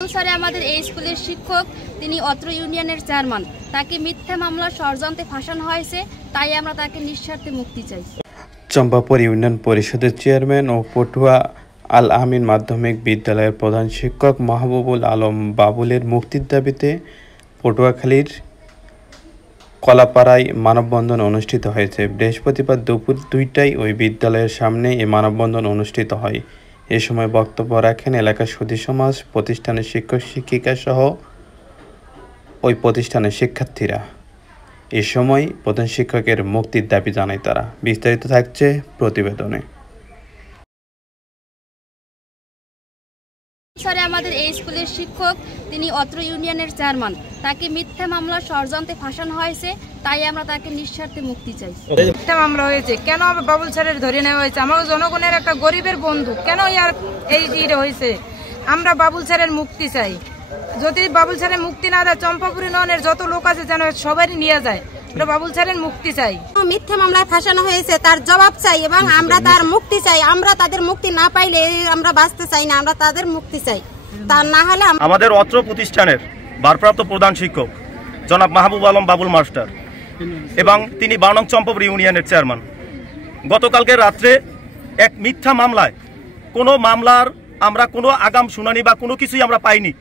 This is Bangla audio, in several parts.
স্যারে আমাদের এই স্কুলের শিক্ষক, তিনি অত্র ইউনিয়নের চেয়ারম্যান। তাকে মিথ্যা মামলা ষড়যন্ত্রে ফাঁসানো হয়েছে, তাই আমরা তাকে নিঃস্বার্থে মুক্তি চাই। চম্পাপুর ইউনিয়ন পরিষদের চেয়ারম্যান ও পটুয়া আল আমিন মাধ্যমিক বিদ্যালয়ের প্রধান শিক্ষক মাহবুবুল আলম বাবুলের মুক্তির দাবিতে পটুয়াখালীর কলাপাড়ায় মানববন্ধন অনুষ্ঠিত হয়েছে। বৃহস্পতিবার দুপুর 2টায় ওই বিদ্যালয়ের সামনে এই মানববন্ধন অনুষ্ঠিত হয়। এ সময় বক্তব্য রাখেন এলাকার সুধী সমাজ, প্রতিষ্ঠানের শিক্ষক শিক্ষিকা সহ ওই প্রতিষ্ঠানের শিক্ষার্থীরা। এ সময় প্রধান শিক্ষকের মুক্তির দাবি জানায় তারা। বিস্তারিত থাকছে প্রতিবেদনে। স্যারে আমাদের এই স্কুলের শিক্ষক, তিনি অত্র ইউনিয়নের চেয়ারম্যান। তাকে মিথ্যা মামলা ষড়যন্ত্রে ফাঁসানো হয়েছে, তাই আমরা তাকে নিঃস্বার্থে মুক্তি চাই। মিথ্যা মামলা হয়েছে কেন? বাবুল স্যারের ধরে নেওয়া হয়েছে। আমার জনগণের একটা গরিবের বন্ধু, কেন আর এই হয়েছে? আমরা বাবুল স্যারের মুক্তি চাই। যদি বাবুল স্যারের মুক্তি না দেয়, চম্পাপুর ইউনিয়নের যত লোক আছে যেন সবারই নিয়ে যায়। আমরা বাবুল স্যারের মুক্তি চাই। মিথ্যা মামলায় ফাঁসানো হয়েছে, তার জবাব চাই এবং আমরা তার মুক্তি চাই। আমরা তাদের মুক্তি না পাইলে আমরা বাঁচতে চাই না, আমরা তাদের মুক্তি চাই। তা না হলে আমাদের অত্র প্রতিষ্ঠানের ভারপ্রাপ্ত প্রধান শিক্ষক জনাব মাহবুব আলম বাবুল মাস্টার এবং তিনি 12 নং চম্পাপুর ইউনিয়নের চেয়ারম্যান, গতকালকে রাত্রে এক মিথ্যা মামলায়, কোনো মামলার আমরা কোনো আগাম শুনানি বা কোনো কিছুই আমরা পাইনি,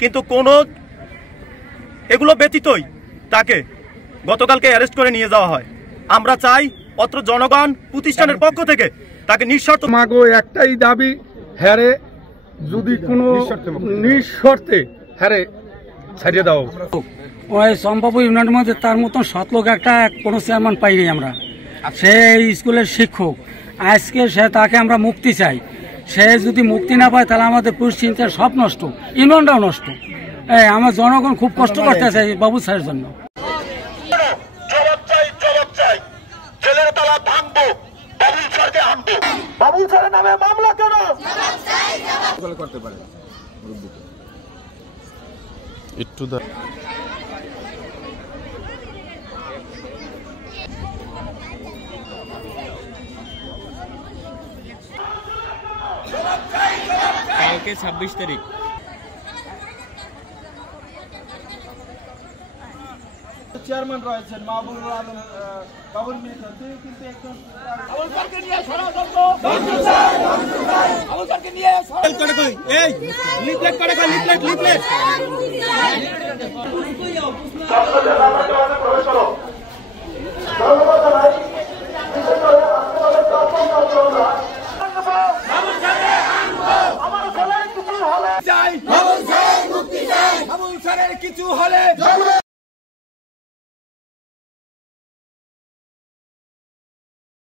কিন্তু কোনো এগুলো ব্যতীতই তাকে গতকালকে অ্যারেস্ট করে নিয়ে যাওয়া হয়। আমরা চাই অত্র জনগণ প্রতিষ্ঠানের পক্ষ থেকে তাকে নিঃশর্ত মাগো একটাই দাবি, হ্যারে যদি কোনো নিঃশর্তে হ্যারে ছাড়িয়ে দাও। ওই চম্পাপুর ইউনিয়নের মধ্যে তার মতন সৎ লোক একটা কোনো চেয়ারম্যান পাইনি আমরা। সে স্কুলের শিক্ষক, আজকে তাকে আমরা মুক্তি চাই। সে যদি মুক্তি না পায় তাহলে আমাদের পুরুষ-চিন্তার সব নষ্ট, ইউনিয়নটাও নষ্ট। আমার জনগণ খুব কষ্ট করতেছে বাবুল স্যারের জন্য। একটু কালকে 26 তারিখ চেয়ারম্যান রয়েছেন মাহবুবুল আলম বাবুল মিয়া, কিন্তু একজন আবুল স্যারকে নিয়ে ষড়যন্ত্র, আবুল স্যারকে নিয়ে এই লিফলেট করে লিফলেট কিছু হলে